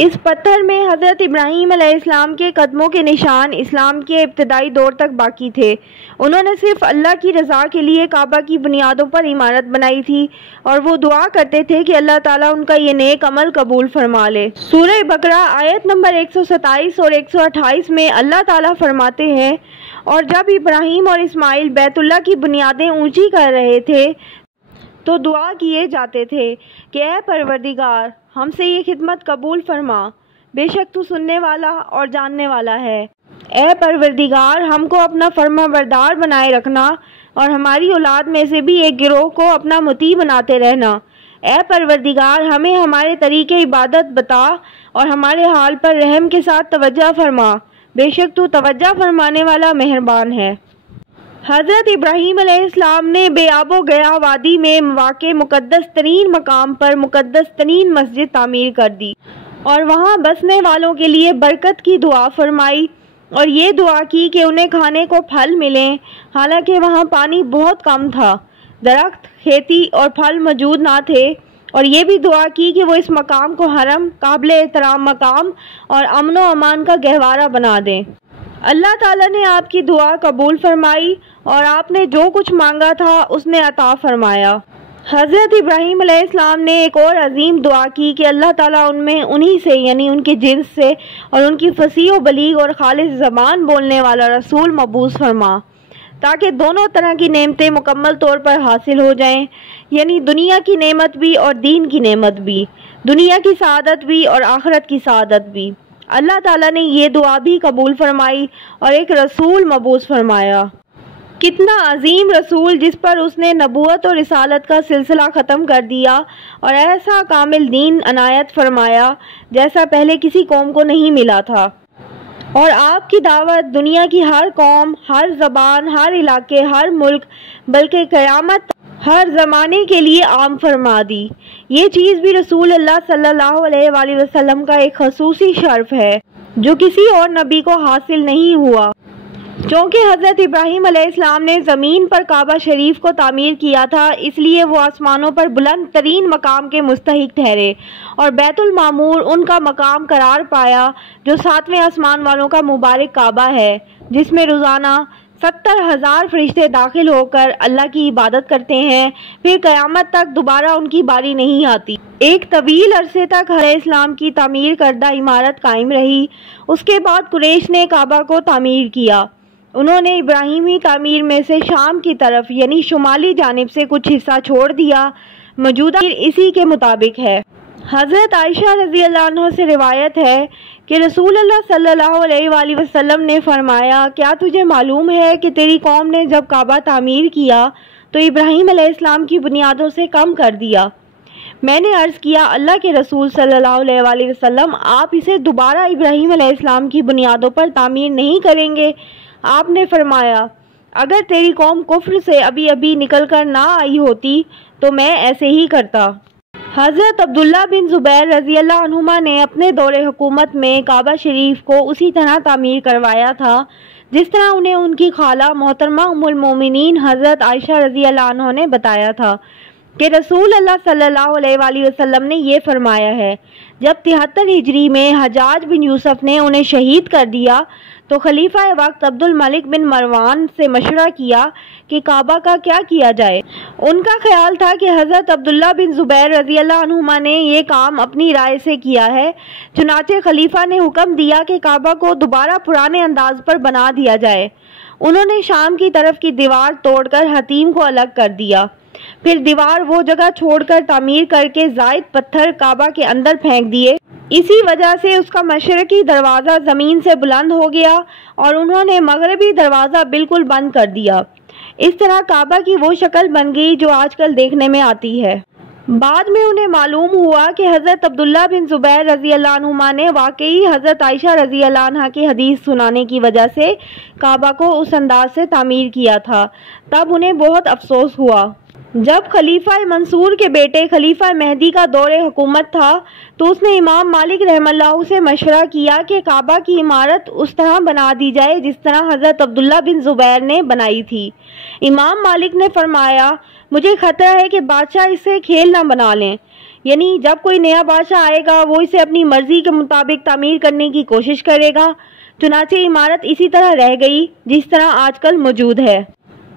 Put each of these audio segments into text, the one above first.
اس پتھر میں حضرت ابراہیم علیہ السلام کے قدموں کے نشان اسلام کے ابتدائی دور تک باقی تھے۔ انہوں نے صرف اللہ کی رضا کے لیے کعبہ کی بنیادوں پر عمارت بنائی تھی اور وہ دعا کرتے تھے کہ اللہ تعالیٰ ان کا یہ نیک عمل قبول فرما لے۔ سورہ بقرہ آیت نمبر 127 اور 128 میں اللہ تعالیٰ فرماتے ہیں، اور جب ابراہیم اور اسماعیل بیت اللہ کی بنیادیں اونچی کر رہے تھے تو دعا کیے جاتے تھے کہ اے پروردگار، ہم سے یہ خدمت قبول فرما، بے شک تو سننے والا اور جاننے والا ہے۔ اے پروردگار، ہم کو اپنا فرما بردار بنائے رکھنا اور ہماری اولاد میں سے بھی ایک گروہ کو اپنا مطیع بناتے رہنا۔ اے پروردگار، ہمیں ہمارے طریقے عبادت بتا اور ہمارے حال پر رحم کے ساتھ توجہ فرما، بے شک تو توجہ فرمانے والا مہربان ہے۔ حضرت ابراہیم علیہ السلام نے بے آب و گیا وادی میں واقع مقدس ترین مقام پر مقدس ترین مسجد تعمیر کر دی اور وہاں بسنے والوں کے لیے برکت کی دعا فرمائی اور یہ دعا کی کہ انہیں کھانے کو پھل ملیں، حالانکہ وہاں پانی بہت کم تھا، درخت، کھیتی اور پھل موجود نہ تھے، اور یہ بھی دعا کی کہ وہ اس مقام کو حرم، قابل احترام مقام اور امن و امان کا گہوارہ بنا دیں۔ اللہ تعالیٰ نے آپ کی دعا قبول فرمائی اور آپ نے جو کچھ مانگا تھا اس نے عطا فرمایا۔ حضرت ابراہیم علیہ السلام نے ایک اور عظیم دعا کی کہ اللہ تعالیٰ ان میں انہی سے یعنی ان کے جنس سے اور ان کی فصیح و بلیغ اور خالص زبان بولنے والا رسول مبعوث فرما، تاکہ دونوں طرح کی نعمتیں مکمل طور پر حاصل ہو جائیں، یعنی دنیا کی نعمت بھی اور دین کی نعمت بھی، دنیا کی سعادت بھی اور آخرت کی سعادت بھی۔ اللہ تعالیٰ نے یہ دعا بھی قبول فرمائی اور ایک رسول مبعوث فرمایا۔ کتنا عظیم رسول جس پر اس نے نبوت اور رسالت کا سلسلہ ختم کر دیا اور ایسا کامل دین عنایت فرمایا جیسا پہلے کسی قوم کو نہیں ملا تھا، اور آپ کی دعوت دنیا کی ہر قوم، ہر زبان، ہر علاقے، ہر ملک، بلکہ قیامت ہر زمانے کے لیے عام فرما دی۔ یہ چیز بھی رسول اللہ صلی اللہ علیہ وآلہ وسلم کا ایک خصوصی شرف ہے جو کسی اور نبی کو حاصل نہیں ہوا۔ چونکہ حضرت ابراہیم علیہ السلام نے زمین پر کعبہ شریف کو تعمیر کیا تھا، اس لیے وہ آسمانوں پر بلند ترین مقام کے مستحق ٹھہرے اور بیت المعمور ان کا مقام قرار پایا جو 7ویں آسمان والوں کا مبارک کعبہ ہے، جس میں روزانہ 70,000 فرشتے داخل ہو کر اللہ کی عبادت کرتے ہیں، پھر قیامت تک دوبارہ ان کی باری نہیں آتی۔ ایک طویل عرصے تک علیہ السلام کی تعمیر کردہ عمارت قائم رہی۔ اس کے بعد قریش نے کعبہ کو تعمیر کیا۔ انہوں نے ابراہیمی تعمیر میں سے شام کی طرف یعنی شمالی جانب سے کچھ حصہ چھوڑ دیا۔ موجودہ اسی کے مطابق ہے۔ حضرت عائشہ رضی اللہ عنہ سے روایت ہے کہ رسول اللہ صلی اللہ علیہ وآلہ وسلم نے فرمایا، کیا تجھے معلوم ہے کہ تیری قوم نے جب کعبہ تعمیر کیا تو ابراہیم علیہ السلام کی بنیادوں سے کم کر دیا؟ میں نے عرض کیا، اللہ کے رسول صلی اللہ علیہ وآلہ وسلم، آپ اسے دوبارہ ابراہیم علیہ السلام کی بنیادوں پر تعمیر نہیں کریں گے؟ آپ نے فرمایا، اگر تیری قوم کفر سے ابھی ابھی نکل کر نہ آئی ہوتی تو میں ایسے ہی کرتا۔ حضرت عبداللہ بن زبیر رضی اللہ عنہما نے اپنے دور حکومت میں کعبہ شریف کو اسی طرح تعمیر کروایا تھا جس طرح انہیں ان کی خالہ محترمہ ام المومنین حضرت عائشہ رضی اللہ عنہ نے بتایا تھا کہ رسول اللہ صلی اللہ علیہ وآلہ وسلم نے یہ فرمایا ہے، جب 73 ہجری میں حجاج بن یوسف نے انہیں شہید کر دیا تو خلیفہ وقت عبد الملک بن مروان سے مشورہ کیا کہ کعبہ کا کیا کیا جائے۔ ان کا خیال تھا کہ حضرت عبداللہ بن زبیر رضی اللہ عنہما نے یہ کام اپنی رائے سے کیا ہے، چنانچہ خلیفہ نے حکم دیا کہ کعبہ کو دوبارہ پرانے انداز پر بنا دیا جائے۔ انہوں نے شام کی طرف کی دیوار توڑ کر حتیم کو الگ کر دیا، پھر دیوار وہ جگہ چھوڑ کر تعمیر کر کے زائد پتھر کعبہ کے اندر پھینک دیے۔ اسی وجہ سے اس کا مشرقی دروازہ زمین سے بلند ہو گیا اور انہوں نے مغربی دروازہ بالکل بند کر دیا۔ اس طرح کعبہ کی وہ شکل بن گئی جو آج کل دیکھنے میں آتی ہے۔ بعد میں انہیں معلوم ہوا کہ حضرت عبداللہ بن زبیر رضی اللہ عنہما نے واقعی حضرت عائشہ رضی اللہ عنہا کی حدیث سنانے کی وجہ سے کعبہ کو اس انداز سے تعمیر کیا تھا۔ تب انہیں بہت افسوس ہوا۔ جب خلیفہ منصور کے بیٹے خلیفہ مہدی کا دور حکومت تھا تو اس نے امام مالک رحمہ اللہ سے مشورہ کیا کہ کعبہ کی عمارت اس طرح بنا دی جائے جس طرح حضرت عبداللہ بن زبیر نے بنائی تھی۔ امام مالک نے فرمایا، مجھے خطرہ ہے کہ بادشاہ اسے کھیل نہ بنا لیں، یعنی جب کوئی نیا بادشاہ آئے گا وہ اسے اپنی مرضی کے مطابق تعمیر کرنے کی کوشش کرے گا۔ چنانچہ عمارت اسی طرح رہ گئی جس طرح آج کل موجود ہے۔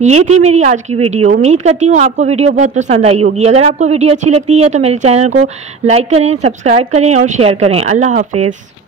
یہ تھی میری آج کی ویڈیو۔ امید کرتی ہوں آپ کو ویڈیو بہت پسند آئی ہوگی۔ اگر آپ کو ویڈیو اچھی لگتی ہے تو میرے چینل کو لائک کریں، سبسکرائب کریں اور شیئر کریں۔ اللہ حافظ۔